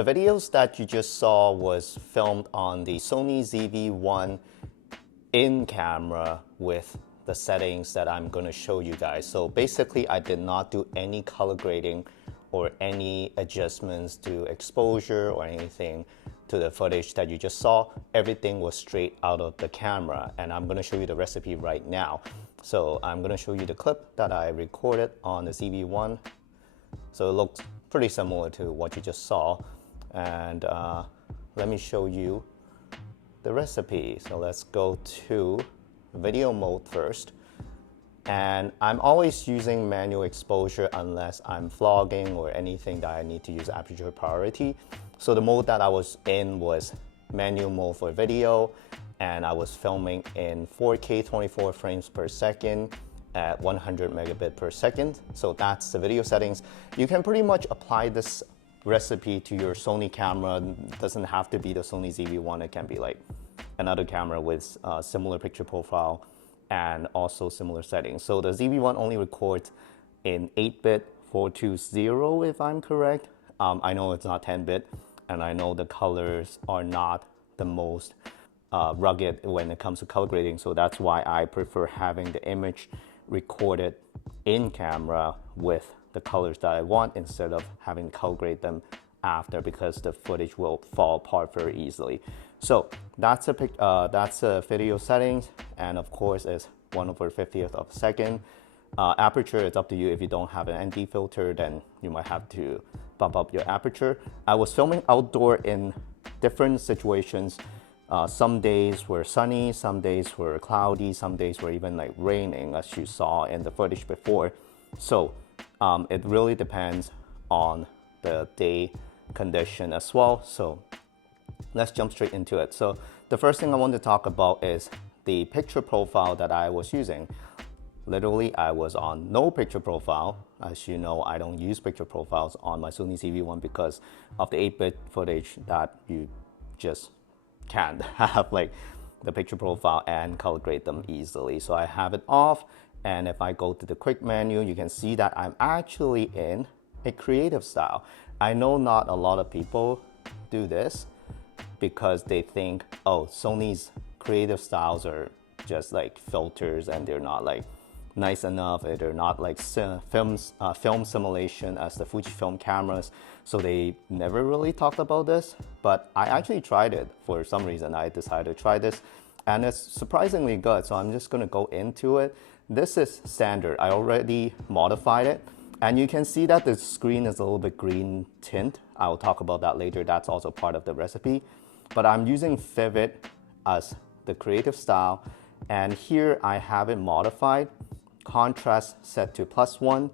The videos that you just saw was filmed on the Sony ZV1 in camera with the settings that I'm going to show you guys. So basically I did not do any color grading or any adjustments to exposure or anything to the footage that you just saw. Everything was straight out of the camera, and I'm going to show you the recipe right now. So I'm going to show you the clip that I recorded on the ZV1. So it looks pretty similar to what you just saw, and let me show you the recipe. So let's go to video mode first, and I'm always using manual exposure unless I'm vlogging or anything that I need to use aperture priority. So the mode that I was in was manual mode for video, and I was filming in 4K 24 frames per second at 100 megabit per second. So that's the video settings. You can pretty much apply this recipe to your Sony camera. It doesn't have to be the Sony ZV1. It can be like another camera with similar picture profile and also similar settings. So the ZV1 only records in 8-bit 420 if I'm correct. I know it's not 10-bit, and I know the colors are not the most rugged when it comes to color grading. So that's why I prefer having the image recorded in camera with the colors that I want instead of having to color grade them after, because the footage will fall apart very easily. So that's a video settings, and of course it's 1/50th of a second. Aperture, it's up to you. If you don't have an ND filter, then you might have to bump up your aperture. I was filming outdoor in different situations. Some days were sunny, some days were cloudy, some days were even like raining, as you saw in the footage before. So it really depends on the day condition as well. So let's jump straight into it. So the first thing I want to talk about is the picture profile that I was using. Literally, I was on no picture profile. As you know, I don't use picture profiles on my Sony ZV1 because of the 8-bit footage that you just can't have like the picture profile and color grade them easily. So I have it off, and if I go to the quick menu, you can see that I'm actually in a creative style. I know not a lot of people do this because they think, oh, Sony's creative styles are just like filters and they're not like nice enough, they're not like film simulation as the Fujifilm cameras, so they never really talked about this. But I actually tried it. For some reason I decided to try this, and it's surprisingly good. So I'm just going to go into it. This is standard. I already modified it, and you can see that the screen is a little bit green tint. I'll talk about that later. That's also part of the recipe. But I'm using Vivid as the creative style, and here I have it modified. Contrast set to +1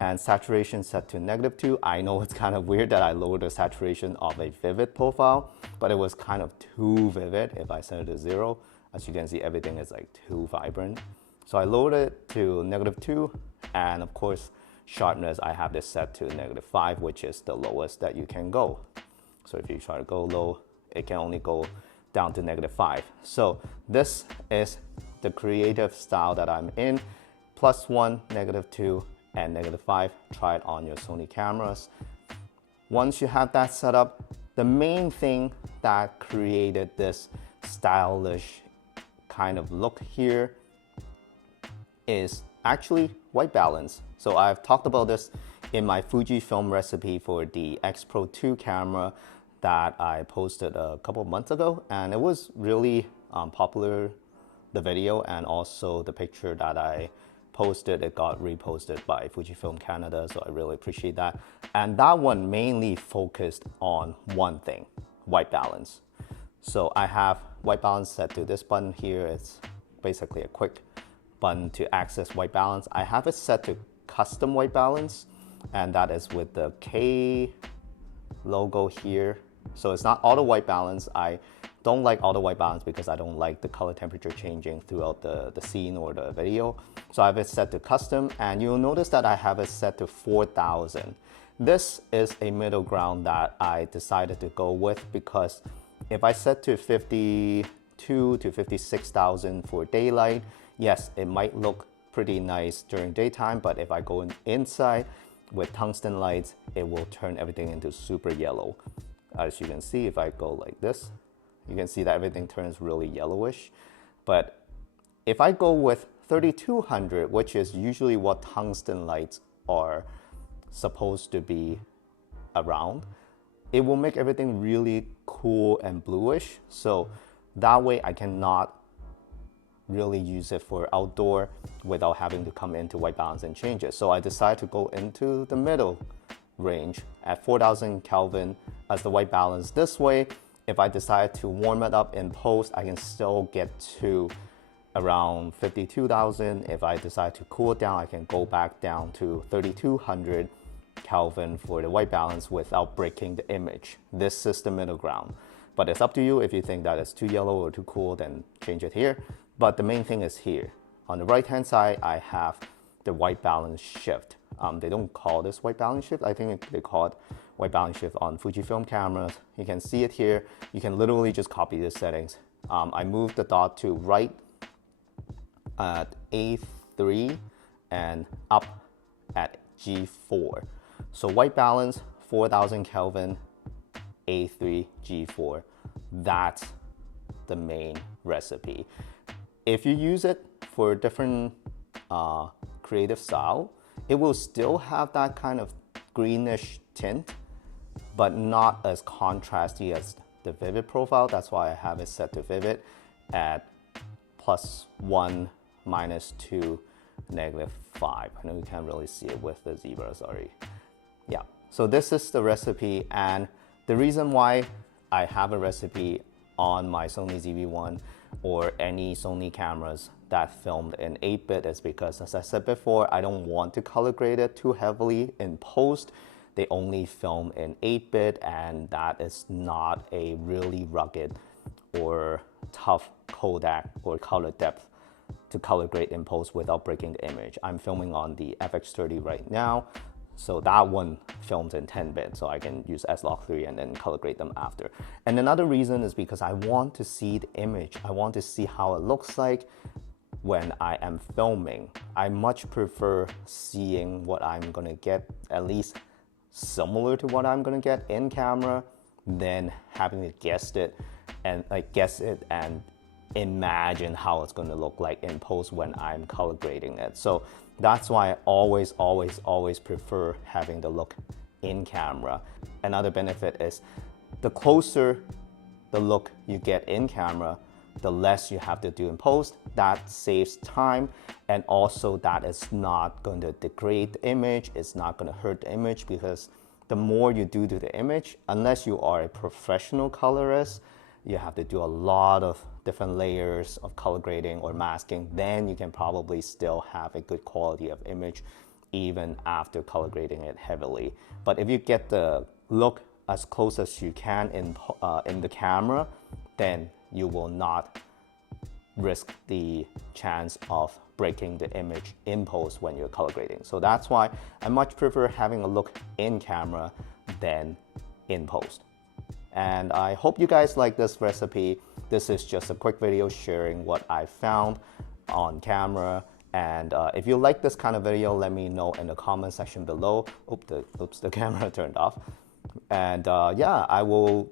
and saturation set to -2. I know it's kind of weird that I lowered the saturation of a vivid profile, but it was kind of too vivid if I set it to 0. As you can see, everything is like too vibrant. So I lowered it to -2, and of course sharpness, I have this set to -5, which is the lowest that you can go. So if you try to go low, it can only go down to -5. So this is the creative style that I'm in. +1, -2, and -5. Try it on your Sony cameras. Once you have that set up, the main thing that created this stylish kind of look here is actually white balance. So I've talked about this in my Fujifilm recipe for the X Pro 2 camera that I posted a couple of months ago, and it was really popular, the video, and also the picture that I posted, it got reposted by Fujifilm Canada, so I really appreciate that. And that one mainly focused on one thing, white balance. So I have white balance set to this button here. It's basically a quick button to access white balance. I have it set to custom white balance, and that is with the K logo here. So it's not auto white balance. I don't like auto white balance because I don't like the color temperature changing throughout the scene or the video. So I have it set to custom, and you'll notice that I have it set to 4000. This is a middle ground that I decided to go with, because if I set to 52 to 56,000 for daylight, yes, it might look pretty nice during daytime, but if I go inside, with tungsten lights, it will turn everything into super yellow. As you can see, if I go like this, you can see that everything turns really yellowish. But if I go with 3200, which is usually what tungsten lights are supposed to be around, it will make everything really cool and bluish. So that way I cannot really use it for outdoor without having to come into white balance and change it. So I decided to go into the middle range at 4000 Kelvin as the white balance. This way, if I decide to warm it up in post, I can still get to around 52,000. If I decide to cool it down, I can go back down to 3200 Kelvin for the white balance without breaking the image. This is the middle ground. But it's up to you. If you think that it's too yellow or too cool, then change it here. But the main thing is here. On the right-hand side, I have the white balance shift. They don't call this white balance shift. I think they call it white balance shift on Fujifilm cameras. You can see it here. You can literally just copy the settings. I moved the dot to right at A3 and up at G4. So white balance, 4000 Kelvin, A3, G4. That's the main recipe. If you use it for different creative style, it will still have that kind of greenish tint, but not as contrasty as the vivid profile. That's why I have it set to vivid at +1, -2, -5. I know you can't really see it with the zebra, sorry. Yeah, so this is the recipe, and the reason why I have a recipe on my Sony ZV1 or any Sony cameras that filmed in 8-bit is because, as I said before, I don't want to color grade it too heavily in post. They only film in 8-bit, and that is not a really rugged or tough codec or color depth to color grade in post without breaking the image. I'm filming on the FX30 right now, so that one films in 10-bit, so I can use S-Log3 and then color grade them after. And another reason is because I want to see the image. I want to see how it looks like when I am filming. I much prefer seeing what I'm gonna get, at least similar to what I'm gonna get in camera, than having to guess it and imagine how it's going to look like in post when I'm color grading it. So that's why I always prefer having the look in camera. Another benefit is the closer the look you get in camera, the less you have to do in post. That saves time, and also that is not going to degrade the image. It's not going to hurt the image, because the more you do to the image, unless you are a professional colorist, you have to do a lot of different layers of color grading or masking. Then you can probably still have a good quality of image even after color grading it heavily. But if you get the look as close as you can in the camera, then you will not risk the chance of breaking the image in post when you're color grading. So that's why I much prefer having a look in camera than in post. And I hope you guys like this recipe. This is just a quick video sharing what I found on camera. And if you like this kind of video, let me know in the comment section below. Oops, the camera turned off. And yeah, I will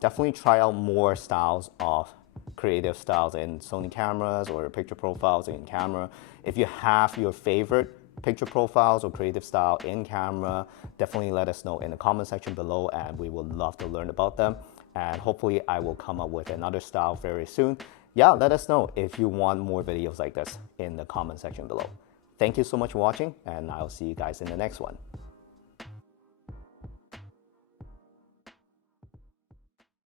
definitely try out more styles of creative styles in Sony cameras or picture profiles in camera. If you have your favorite picture profiles or creative style in camera, definitely let us know in the comment section below, and we would love to learn about them. And hopefully I will come up with another style very soon. Yeah, let us know if you want more videos like this in the comment section below. Thank you so much for watching, and I'll see you guys in the next one.